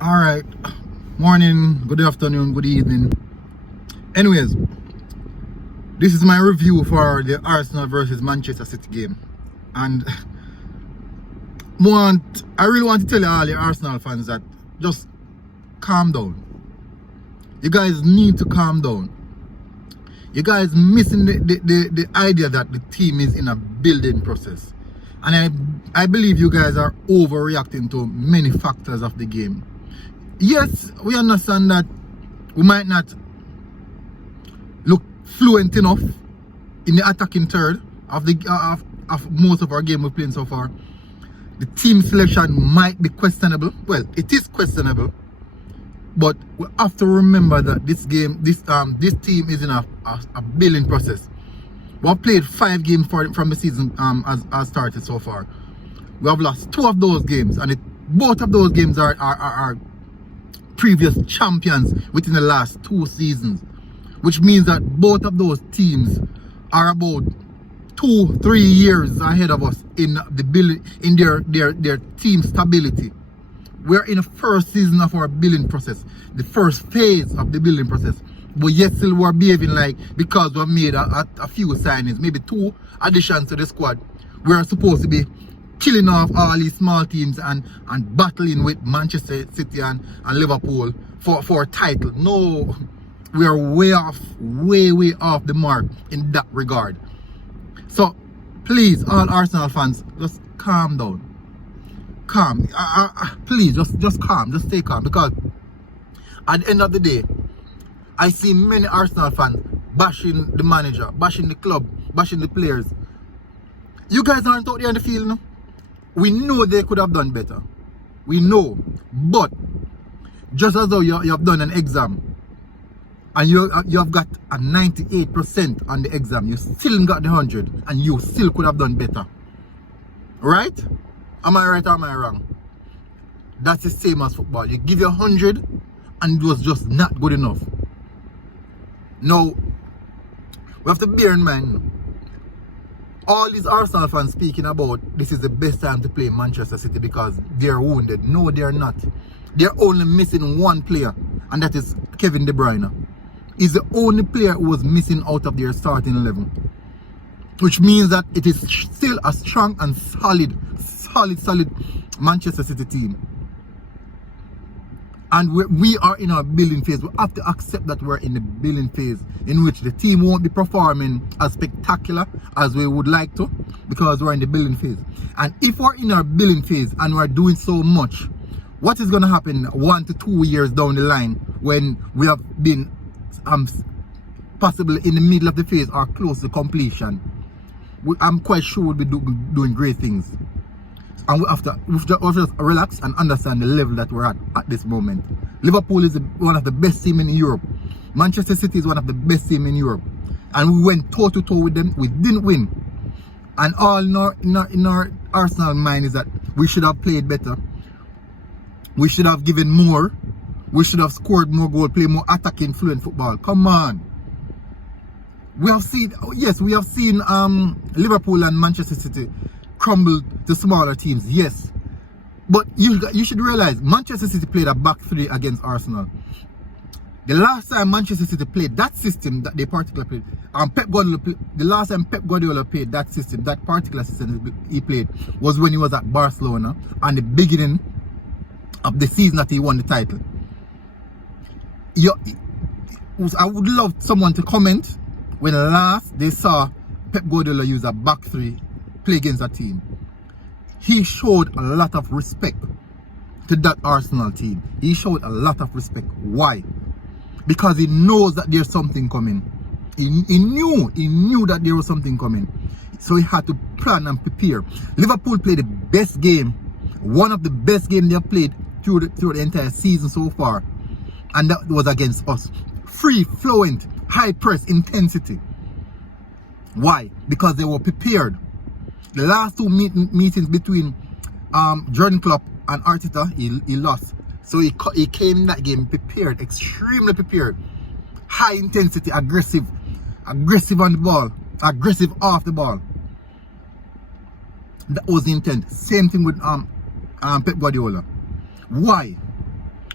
All right, morning, good afternoon, good evening. Anyways, this is my review for the Arsenal versus Manchester City game, and I really want to tell all the Arsenal fans that just calm down. You guys need to calm down. You guys missing the idea that the team is in a building process, and I believe you guys are overreacting to many factors of the game. Yes, we understand that we might not look fluent enough in the attacking third of the of most of our game we're playing so far. The team selection might be questionable. Well, it is questionable, but we have to remember that this team is in a building process. We have played 5 games from the season as started so far. We have lost 2 of those games, and both of those games are previous champions within the last 2 seasons, which means that both of those teams are about 2-3 years ahead of us in their team stability. We're in the first season of our building process, the first phase of the building process, but yet still we're behaving like, because we've made a few signings, maybe 2 additions to the squad, we're supposed to be killing off all these small teams and battling with Manchester City and Liverpool for a title. No, we are way off the mark in that regard. So please, all Arsenal fans, just calm down. Calm. Please, just calm. Just stay calm, because at the end of the day, I see many Arsenal fans bashing the manager, bashing the club, bashing the players. You guys aren't out there in the field, no? We know they could have done better. We know. But just as though you have done an exam and you have got a 98% on the exam, you still got the 100 and you still could have done better. Right? Am I right or am I wrong? That's the same as football. You give your 100 and it was just not good enough. Now, we have to bear in mind, all these Arsenal fans speaking about this is the best time to play Manchester City because they're wounded. No, they're not. They're only missing 1 player, and that is Kevin De Bruyne. He's the only player who was missing out of their starting 11. Which means that it is still a strong and solid Manchester City team. And we are in our building phase. We have to accept that we're in the building phase in which the team won't be performing as spectacular as we would like to, because we're in the building phase. And if we're in our building phase and we're doing so much, what is going to happen 1 to 2 years down the line when we have been possibly in the middle of the phase or close to completion? I'm quite sure we'll be doing great things. And we have to just relax and understand the level that we're at this moment. Liverpool is one of the best teams in Europe. Manchester City is one of the best teams in Europe. And we went toe-to-toe with them. We didn't win. And all in our Arsenal mind is that we should have played better. We should have given more. We should have scored more goals, play more attacking, fluent football. Come on. We have seen Liverpool and Manchester City crumbled to smaller teams, yes. But you should realize Manchester City played a back 3 against Arsenal. The last time Manchester City played that system that they particularly played, the last time Pep Guardiola played that system, that particular system he played, was when he was at Barcelona and the beginning of the season that he won the title. I would love someone to comment when last they saw Pep Guardiola use a back 3 play against a team. He showed a lot of respect to that Arsenal team. He showed a lot of respect. Why? Because he knows that there's something coming. He knew that there was something coming. So he had to plan and prepare. Liverpool played the best game, one of the best games they have played through the entire season so far. And that was against us. Free, fluent, high press, intensity. Why? Because they were prepared. The last 2 meetings between Jurgen Klopp and Arteta, he lost. So he came in that game prepared, extremely prepared. High intensity, aggressive on the ball, aggressive off the ball. That was the intent. Same thing with Pep Guardiola. Why?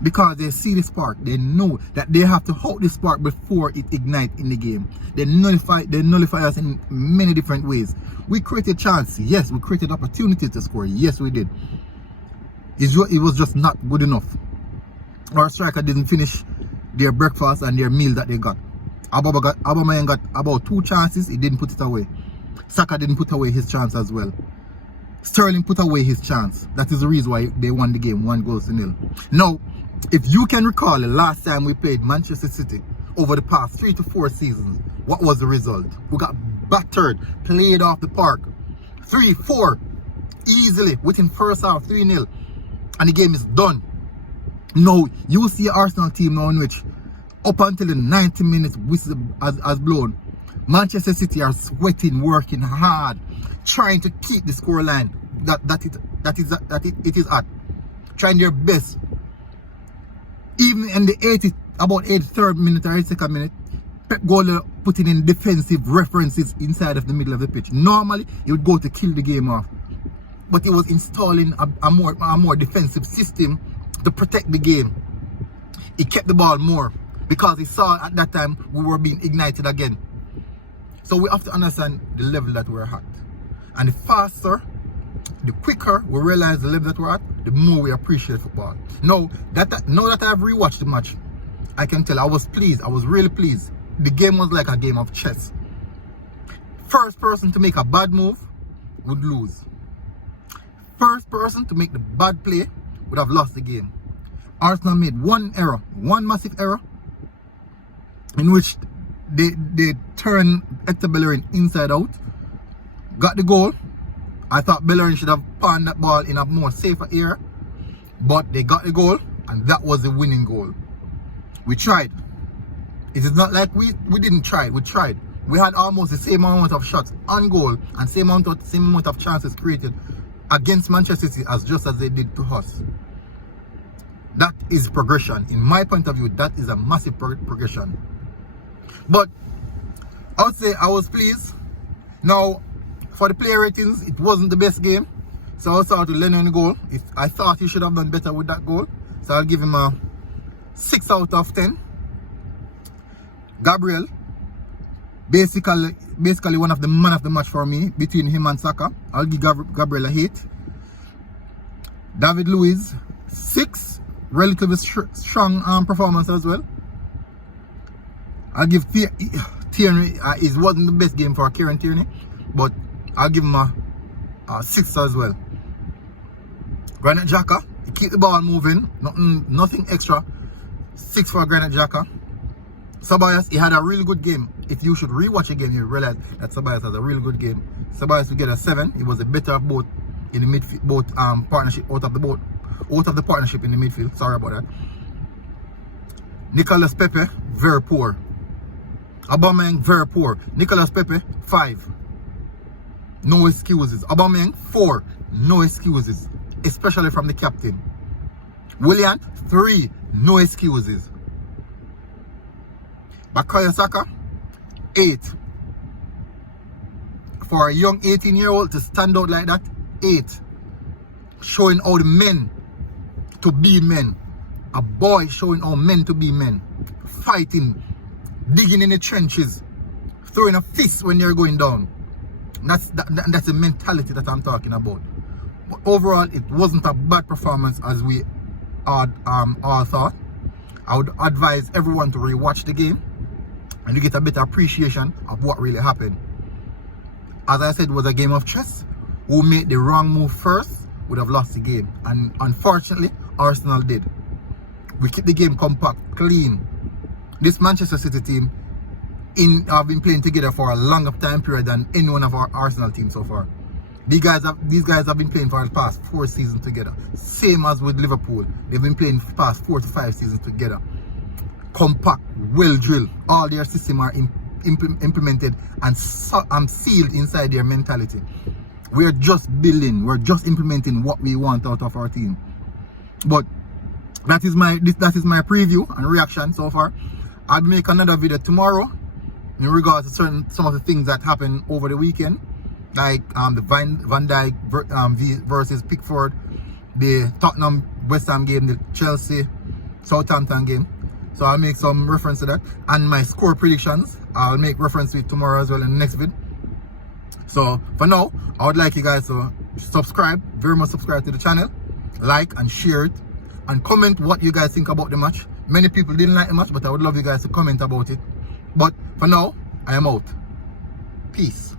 Because they see the spark. They know that they have to hold the spark before it ignites in the game. They nullify us in many different ways. We created chances. Yes, we created opportunities to score. Yes, we did. It was just not good enough. Our striker didn't finish their breakfast and their meal that they got. Aubameyang got about 2 chances. He didn't put it away. Saka didn't put away his chance as well. Sterling put away his chance. That is the reason why they won the game 1-0. Now, if you can recall the last time we played Manchester City over the past 3 to 4 seasons, what was the result? We got battered, played off the park. 3-4, easily, within first half, 3-0. And the game is done. Now, you see an Arsenal team now in which, up until the 90 minutes whistle has blown, Manchester City are sweating, working hard, trying to keep the scoreline it is at. Trying their best. Even in the 83rd minute or 82nd minute, Pep Guardiola putting in defensive references inside of the middle of the pitch. Normally, he would go to kill the game off. But he was installing a more defensive system to protect the game. He kept the ball more because he saw at that time we were being ignited again. So we have to understand the level that we're at. And the faster, the quicker we realize the level that we're at, the more we appreciate football. Now that I've rewatched the match, I can tell I was pleased. I was really pleased. The game was like a game of chess. First person to make a bad move would lose. First person to make the bad play would have lost the game. Arsenal made one massive error, in which they turned Hector Bellerin inside out, got the goal. I thought Bellerin should have pawned that ball in a more safer area, but they got the goal, and that was the winning goal. We tried. It is not like we didn't try. We tried. We had almost the same amount of shots on goal and same amount of chances created against Manchester City as they did to us. That is progression. In my point of view, that is a massive progression. But I would say I was pleased. Now, for the player ratings, it wasn't the best game. So I started to learn on the goal. I thought he should have done better with that goal. So I'll give him a 6 out of 10. Gabriel, basically one of the man of the match for me between him and Saka. I'll give Gabriel a 8. David Luiz, 6. Relatively strong performance as well. I'll give Tierney, it wasn't the best game for Kieran Tierney, but I'll give him a 6 as well. Granit Xhaka, he keep the ball moving, nothing extra. 6 for Granit Xhaka. Ceballos, he had a really good game. If you should rewatch again, you realize that Ceballos has a really good game. Ceballos will get a 7. He was the better of both in the midfield, both partnership out of the partnership in the midfield. Sorry about that. Nicolas Pepe, very poor. Aubameyang, very poor. Nicolas Pepe, 5. No excuses. Aubameyang, 4. No excuses. Especially from the captain. Willian, 3. No excuses. Bukayo Saka, 8. For a young 18-year-old to stand out like that, 8. Showing how the men to be men. A boy showing how men to be men. Fighting, digging in the trenches, throwing a fist when they're going down. That's the mentality that I'm talking about. But overall, it wasn't a bad performance as we all thought. I would advise everyone to rewatch the game and you get a better appreciation of what really happened. As I said, it was a game of chess. Who made the wrong move first would have lost the game. And unfortunately, Arsenal did. We keep the game compact, clean. This Manchester City team have been playing together for a longer time period than any one of our Arsenal teams so far. These guys have been playing for the past 4 seasons together. Same as with Liverpool. They've been playing for the past 4 to 5 seasons together. Compact, well drilled. All their systems are implemented and sealed inside their mentality. We're just building, we're just implementing what we want out of our team. But that is my preview and reaction so far. I'll make another video tomorrow in regards to some of the things that happened over the weekend, like the Van Dijk versus Pickford, the Tottenham West Ham game, the Chelsea Southampton game. So I'll make some reference to that. And my score predictions, I'll make reference to it tomorrow as well in the next vid. So for now, I would like you guys to subscribe, very much subscribe to the channel, like and share it, and comment what you guys think about the match. Many people didn't like the match, but I would love you guys to comment about it. But for now, I am out. Peace.